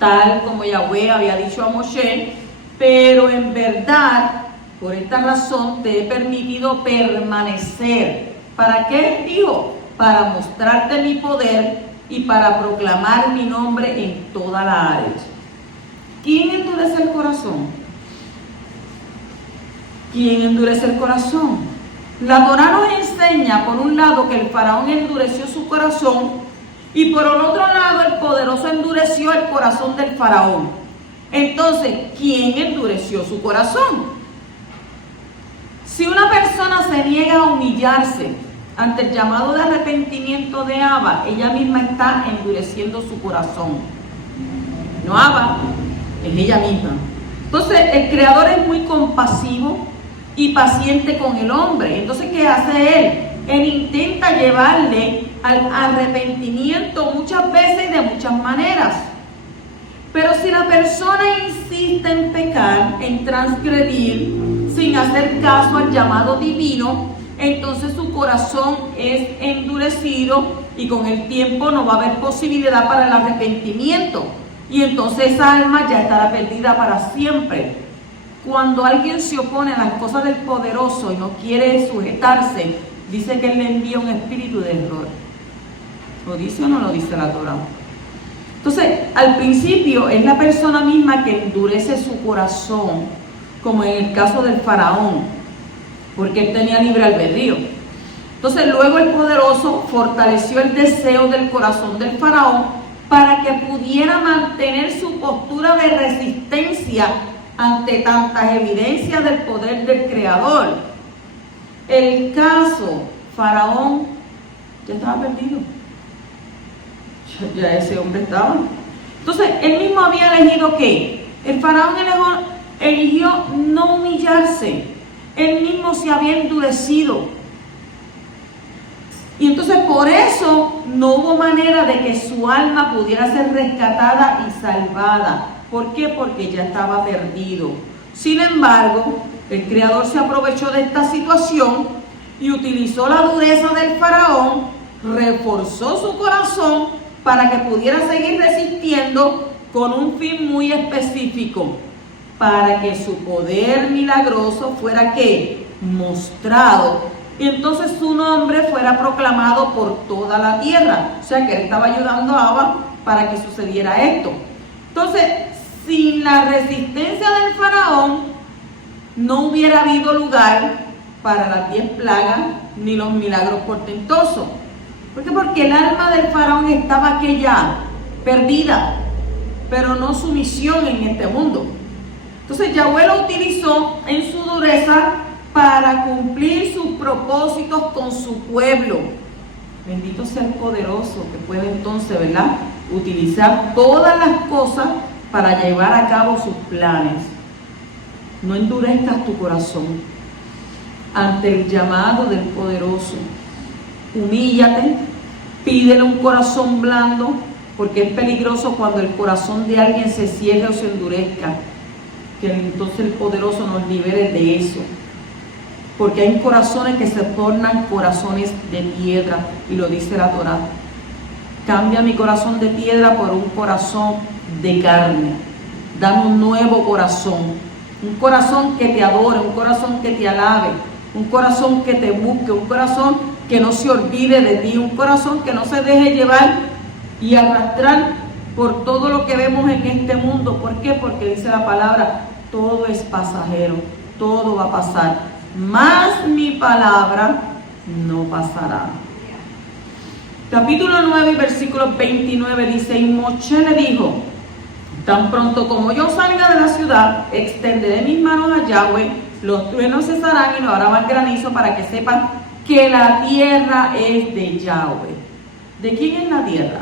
tal como Yahweh había dicho a Moshe, pero en verdad, por esta razón te he permitido permanecer. ¿Para qué? Dijo, para mostrarte mi poder y para proclamar mi nombre en toda la área. ¿Quién endurece el corazón? ¿Quién endurece el corazón? La Torá nos enseña, por un lado, que el faraón endureció su corazón y por el otro lado, el poderoso endureció el corazón del faraón. Entonces, ¿quién endureció su corazón? Si una persona se niega a humillarse ante el llamado de arrepentimiento de Abba, ella misma está endureciendo su corazón. No Abba, es ella misma. Entonces, el Creador es muy compasivo y paciente con el hombre. Entonces, ¿qué hace Él? Él intenta llevarle al arrepentimiento muchas veces y de muchas maneras. Pero si la persona insiste en pecar, en transgredir, sin hacer caso al llamado divino, entonces su corazón es endurecido y con el tiempo no va a haber posibilidad para el arrepentimiento. Y entonces esa alma ya estará perdida para siempre. Cuando alguien se opone a las cosas del poderoso y no quiere sujetarse, dice que Él le envía un espíritu de error. ¿Lo dice o no lo dice la Torá? Entonces, al principio es la persona misma que endurece su corazón, como en el caso del faraón, porque él tenía libre albedrío. Entonces, luego el poderoso fortaleció el deseo del corazón del faraón para que pudiera mantener su postura de resistencia ante tantas evidencias del poder del Creador. El caso, Faraón ya estaba perdido. Ya ese hombre estaba. Entonces, él mismo había elegido ¿qué? El Faraón eligió no humillarse. Él mismo se había endurecido. Y entonces por eso no hubo manera de que su alma pudiera ser rescatada y salvada. ¿Por qué? Porque ya estaba perdido. Sin embargo, el Creador se aprovechó de esta situación y utilizó la dureza del Faraón, reforzó su corazón para que pudiera seguir resistiendo con un fin muy específico, para que su poder milagroso fuera ¿qué? Mostrado. Y entonces su nombre fuera proclamado por toda la tierra. O sea que él estaba ayudando a Abba para que sucediera esto. Entonces, sin la resistencia del Faraón, no hubiera habido lugar para las 10 plagas ni los milagros portentosos. ¿Por qué? Porque el alma del Faraón estaba que ya perdida, pero no su misión en este mundo. Entonces Yahweh lo utilizó en su dureza para cumplir sus propósitos con su pueblo. Bendito sea el poderoso que puede entonces, ¿verdad?, utilizar todas las cosas para llevar a cabo sus planes. No endurezcas tu corazón ante el llamado del poderoso. Humíllate, pídele un corazón blando, porque es peligroso cuando el corazón de alguien se cierre o se endurezca. Que entonces el poderoso nos libere de eso. Porque hay corazones que se tornan corazones de piedra, y lo dice la Torá. Cambia mi corazón de piedra por un corazón de carne. Dame un nuevo corazón. Un corazón que te adore, un corazón que te alabe, un corazón que te busque, un corazón que no se olvide de ti, un corazón que no se deje llevar y arrastrar por todo lo que vemos en este mundo. ¿Por qué? Porque dice la palabra, todo es pasajero, todo va a pasar, mas mi palabra no pasará. Capítulo 9, versículo 29 dice, y Moshe le dijo, tan pronto como yo salga de la ciudad, extenderé mis manos a Yahweh, los truenos cesarán y no habrá más granizo, para que sepan que la tierra es de Yahweh. ¿De quién es la tierra?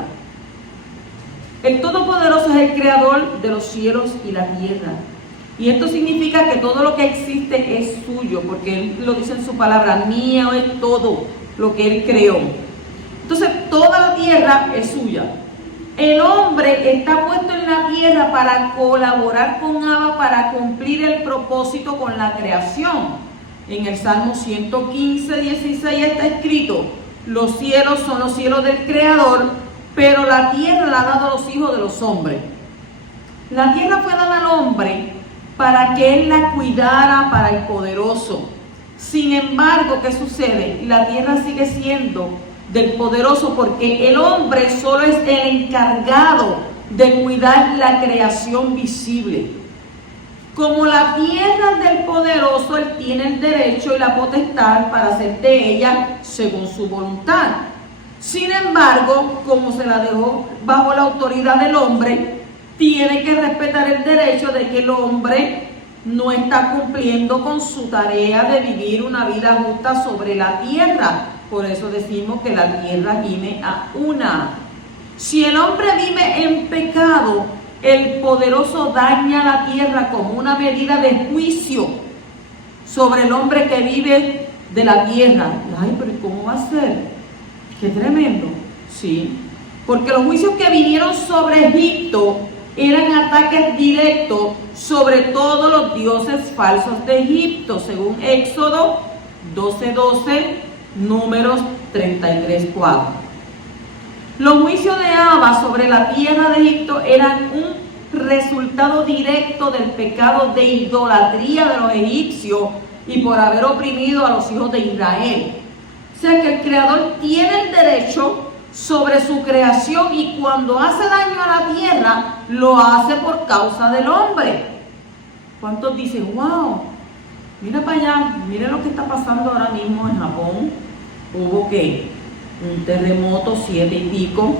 El Todopoderoso es el creador de los cielos y la tierra. Y esto significa que todo lo que existe es suyo, porque Él lo dice en su palabra, mío es todo lo que Él creó. Entonces toda la tierra es suya. El hombre está puesto en la tierra para colaborar con Abba para cumplir el propósito con la creación. En el Salmo 115, 16 está escrito, los cielos son los cielos del Creador, pero la tierra la ha dado a los hijos de los hombres. La tierra fue dada al hombre para que él la cuidara para el poderoso. Sin embargo, ¿qué sucede? La tierra sigue siendo del poderoso porque el hombre solo es el encargado de cuidar la creación visible. Como la tierra del poderoso, él tiene el derecho y la potestad para hacer de ella según su voluntad. Sin embargo, como se la dejó bajo la autoridad del hombre, tiene que respetar el derecho de que el hombre no está cumpliendo con su tarea de vivir una vida justa sobre la tierra. Por eso decimos que la tierra gime a una. Si el hombre vive en pecado, el poderoso daña la tierra como una medida de juicio sobre el hombre que vive de la tierra. Ay, pero ¿cómo va a ser? Qué tremendo. Sí, porque los juicios que vinieron sobre Egipto eran ataques directos sobre todos los dioses falsos de Egipto, según Éxodo 12:12, Números 33:4. Los juicios de Abba sobre la tierra de Egipto eran un resultado directo del pecado de idolatría de los egipcios y por haber oprimido a los hijos de Israel. O sea que el Creador tiene el derecho sobre su creación y cuando hace daño a la tierra, lo hace por causa del hombre. ¿Cuántos dicen, wow, mira para allá, mira lo que está pasando ahora mismo en Japón? Hubo ¿qué? Un terremoto 7 y pico.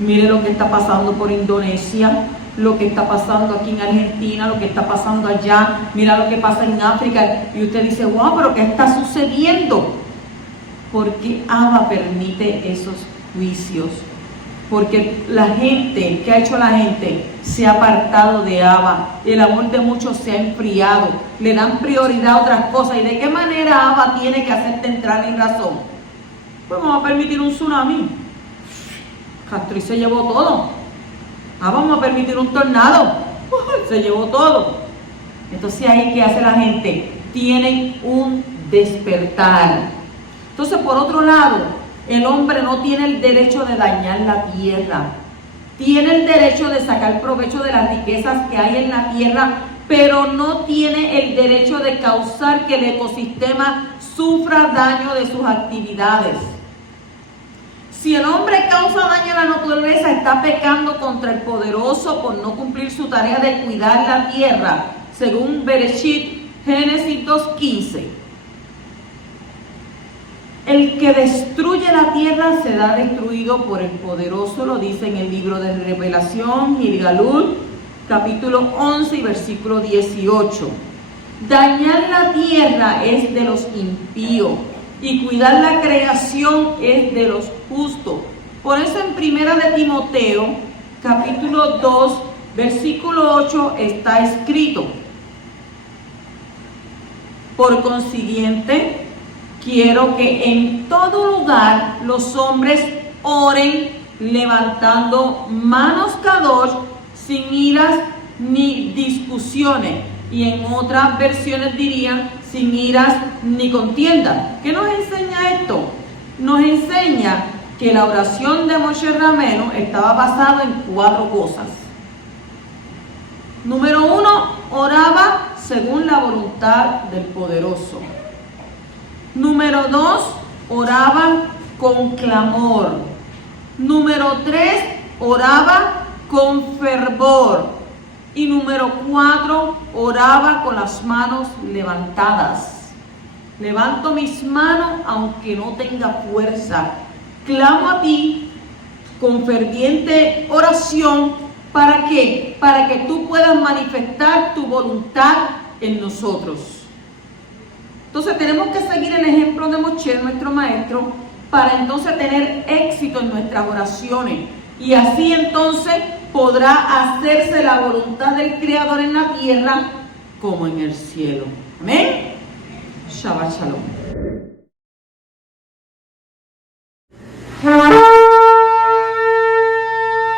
Mire lo que está pasando por Indonesia. lo que está pasando aquí en Argentina, lo que está pasando allá, mira lo que pasa en África, y usted dice, wow, pero ¿qué está sucediendo? Porque Abba permite esos juicios, porque la gente, ¿qué ha hecho la gente? Se ha apartado de Abba, el amor de muchos se ha enfriado, le dan prioridad a otras cosas. ¿Y de qué manera Abba tiene que hacerte entrar en razón? Pues vamos a permitir un tsunami. Castro se llevó todo. Vamos a permitir un tornado. Se llevó todo. Entonces ahí, ¿qué hace la gente? Tienen un despertar. Entonces, por otro lado, el hombre no tiene el derecho de dañar la tierra. Tiene el derecho de sacar provecho de las riquezas que hay en la tierra, pero no tiene el derecho de causar que el ecosistema sufra daño de sus actividades. Si el hombre causa daño a la naturaleza, está pecando contra el poderoso por no cumplir su tarea de cuidar la tierra, según Bereshit, Génesis 2:15. El que destruye la tierra será destruido por el poderoso, lo dice en el libro de Revelación, Gilgalud, capítulo 11 y versículo 18. Dañar la tierra es de los impíos y cuidar la creación es de los justos. Por eso en Primera de Timoteo, capítulo 2, versículo 8 está escrito: por consiguiente, quiero que en todo lugar los hombres oren levantando manos kadosh, sin iras ni discusiones. Y en otras versiones dirían sin iras ni contienda. ¿Qué nos enseña esto? Nos enseña que la oración de Moshe Rabbeinu estaba basada en 4 cosas. Número 1, oraba según la voluntad del poderoso. Número 2, oraba con clamor. Número 3, oraba con fervor. Y número 4, oraba con las manos levantadas. Levanto mis manos aunque no tenga fuerza. Clamo a ti con ferviente oración. ¿Para qué? Para que tú puedas manifestar tu voluntad en nosotros. Entonces tenemos que seguir el ejemplo de Moshe, nuestro maestro, para entonces tener éxito en nuestras oraciones. Y así entonces podrá hacerse la voluntad del Creador en la tierra como en el cielo. Amén. Shabbat Shalom.